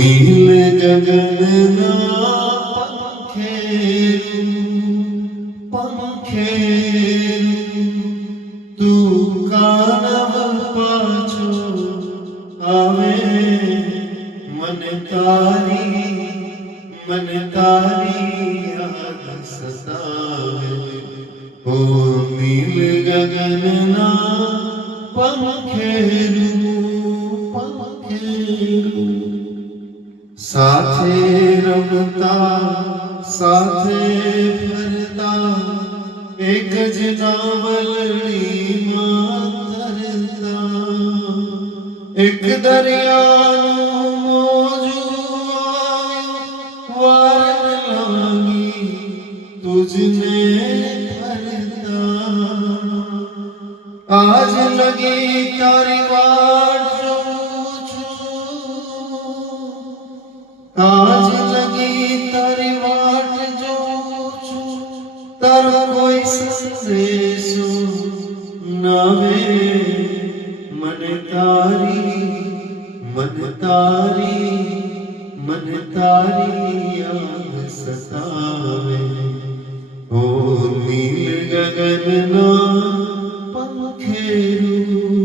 નીલ ગગનના પંખેરું તું કાનવ પાછો આવે મને તારી યાદ સતાવે ઓ નીલ ગગનના પંખેરું સાથે રમતા સાથે ફરતા એક જ નાવલડીમાં તરતા એક દરિયાનું મોજું આવ્યું વાર લાગી તુજને ફરતા આજ લગી તારી વાટ જોઉં છું આજ લગી તારી વાટ જોઉં છું તારો કોઈ સંદેશો નાવે મને તારી યાદ સતાવે ઓ નીલ ગગનના પંખેરું